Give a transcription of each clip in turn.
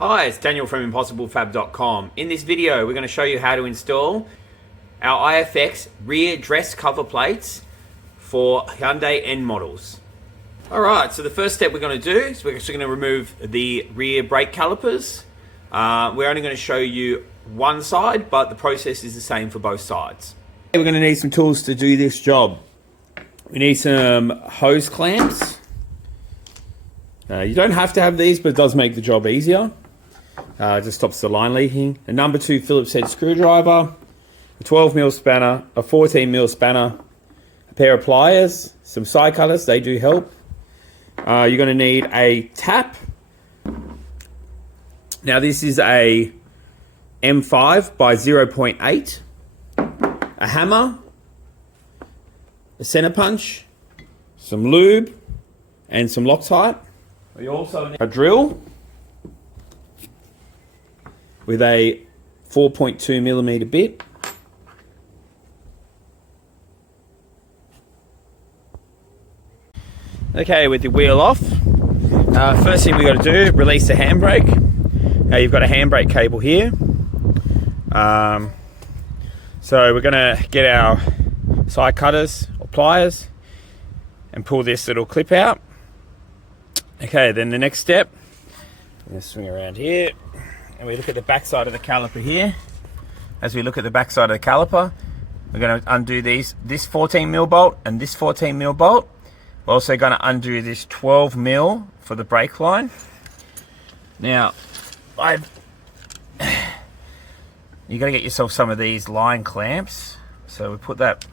Hi, it's Daniel from ImpossibleFab.com. In this video, we're going to show you how to install our IFX rear dress cover plates for Hyundai N models. Alright, so the first step we're going to do is we're actually going to remove the rear brake calipers. We're only going to show you one side, but the process is the same for both sides. We're going to need some tools to do this job. We need some hose clamps. You don't have to have these, but it does make the job easier. It just stops the line leaking. A number 2 Phillips head screwdriver, a 12mm spanner, a 14mm spanner, a pair of pliers, some side cutters, they do help. You're going to need a tap. Now this is a M5 by 0.8, a hammer, a center punch, some lube, and some Loctite. We also need a drill with a 4.2mm bit. Okay, with the wheel off, first thing we got to do, release the handbrake. Now you've got a handbrake cable here. So we're going to get our side cutters or pliers and pull this little clip out. Okay, then the next step, I'm going to swing around here. And we look at the back side of the caliper here. As we look at the back side of the caliper, we're going to undo this 14mm bolt and this 14mm bolt. We're also going to undo this 12mm for the brake line. Now, you got to get yourself some of these line clamps. So we put that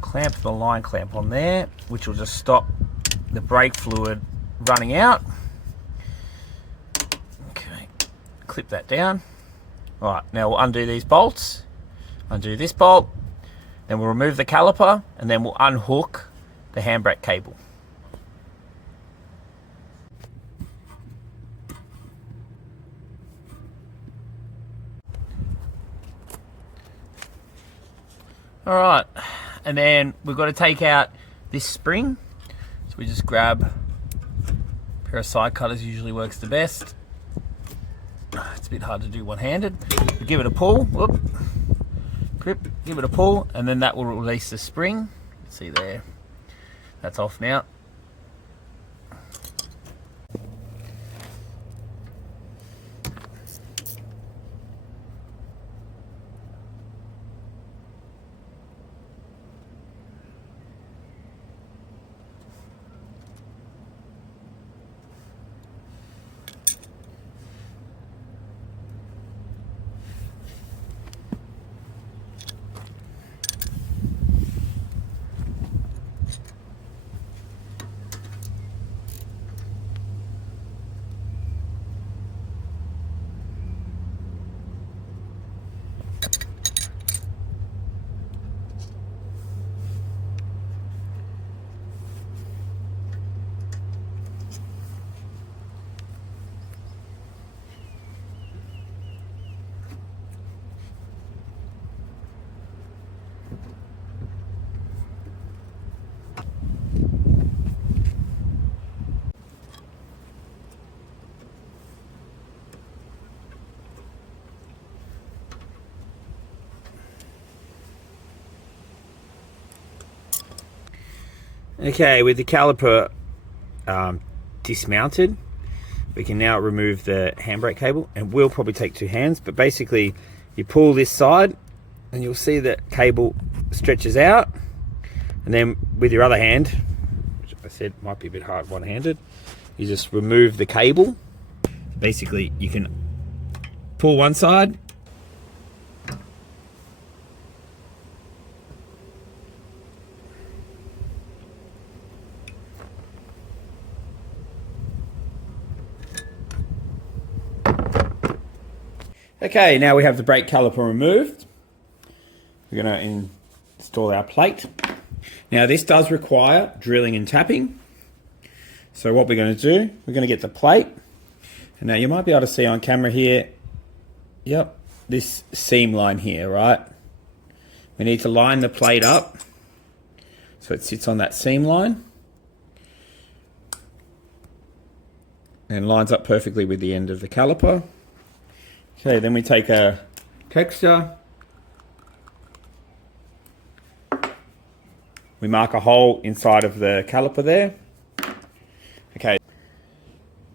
clamp, the line clamp on there, which will just stop the brake fluid running out. Clip that down. All right, now we'll undo these bolts, undo this bolt, then we'll remove the caliper, and then we'll unhook the handbrake cable. All right, and then we've got to take out this spring. So we just grab a pair of side cutters, usually works the best. It's a bit hard to do one-handed. Give it a pull, whoop, grip, give it a pull, and then that will release the spring. See there, that's off now. Okay, with the caliper dismounted, we can now remove the handbrake cable, and will probably take 2 hands, but basically you pull this side and you'll see that cable stretches out, and then with your other hand, which I said might be a bit hard one-handed, you just remove the cable. Basically you can pull one side, okay, now we have the brake caliper removed. We're going to install our plate. Now this does require drilling and tapping. So what we're going to do, we're going to get the plate. And now you might be able to see on camera here, yep, this seam line here, right? We need to line the plate up so it sits on that seam line. and lines up perfectly with the end of the caliper. Okay, then we take a texture. We mark a hole inside of the caliper there.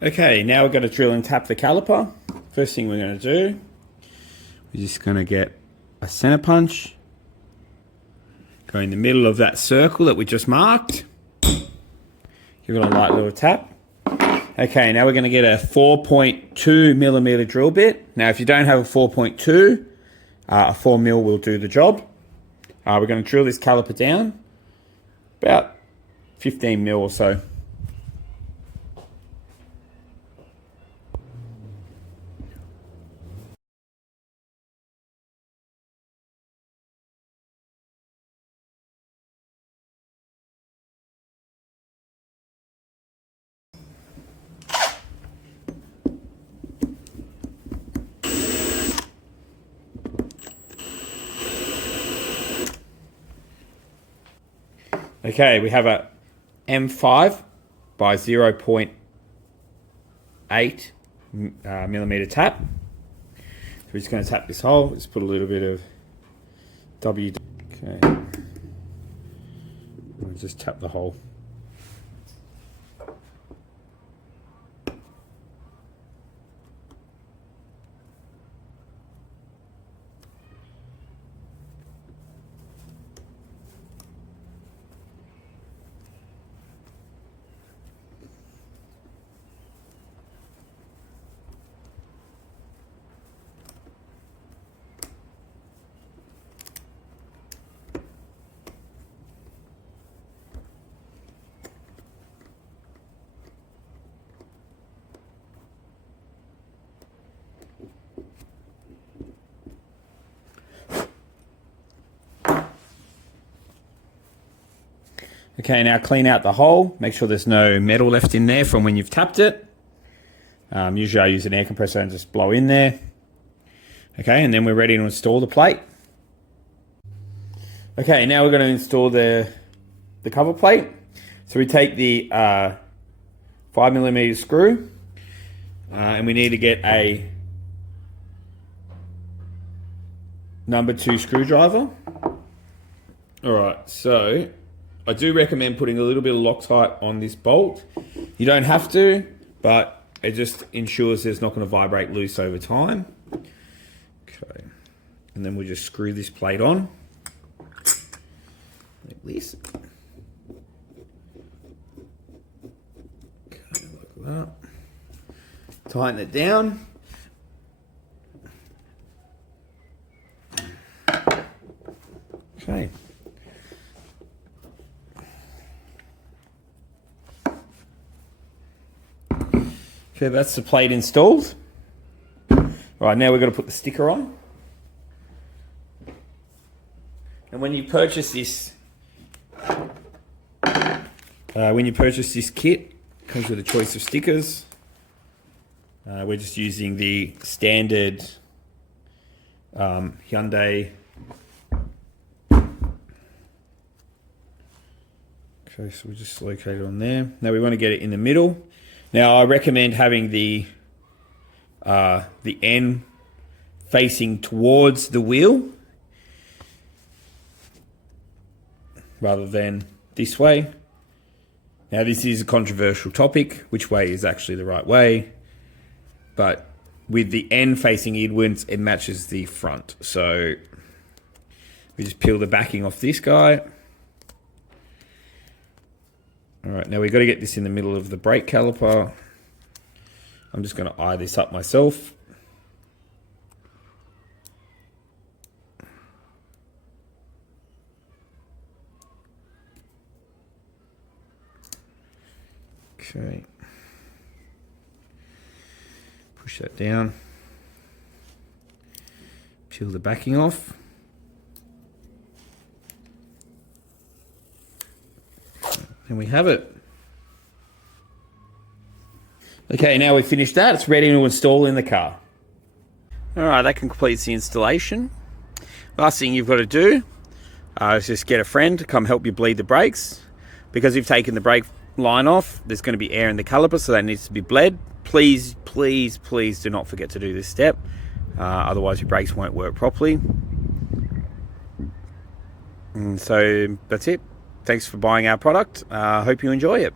Okay, now we're going to drill and tap the caliper. First thing we're going to do, we're just going to get a center punch. Go in the middle of that circle that we just marked. Give it a light little tap. Okay, now we're going to get a 4.2 millimeter drill bit. Now, if you don't have a 4.2, a 4 mil will do the job. We're going to drill this caliper down about 15 mil or so. Okay, we have a M5 by 0.8 millimeter tap. So we're just going to tap this hole. Let's put a little bit of W. Okay, we'll just tap the hole. Okay, now clean out the hole. Make sure there's no metal left in there from when you've tapped it. Usually I use an air compressor and just blow in there. Okay, and then we're ready to install the plate. Okay, now we're going to install the cover plate. So we take the 5mm screw, and we need to get a number 2 screwdriver. Alright, so I do recommend putting a little bit of Loctite on this bolt. You don't have to, but it just ensures there's not going to vibrate loose over time. Okay, and then we'll just screw this plate on like this. Okay, like that. Tighten it down. Okay. Okay, that's the plate installed. Right, now we're going to put the sticker on. And when you purchase this, kit, it comes with a choice of stickers. We're just using the standard Hyundai. Okay, so we just locate it on there. Now we want to get it in the middle. Now I recommend having the N facing towards the wheel rather than this way. Now this is a controversial topic, which way is actually the right way, but with the N facing inwards, it matches the front. So we just peel the backing off this guy. All right, now we've got to get this in the middle of the brake caliper. I'm just going to eye this up myself. Okay. Push that down. Peel the backing off. And we have it. Okay, now we've finished that. It's ready to install in the car. All right, that completes the installation. Last thing you've got to do is just get a friend to come help you bleed the brakes. Because you've taken the brake line off, there's going to be air in the caliper, so that needs to be bled. please do not forget to do this step. Otherwise your brakes won't work properly. And so that's it. Thanks for buying our product. Hope you enjoy it.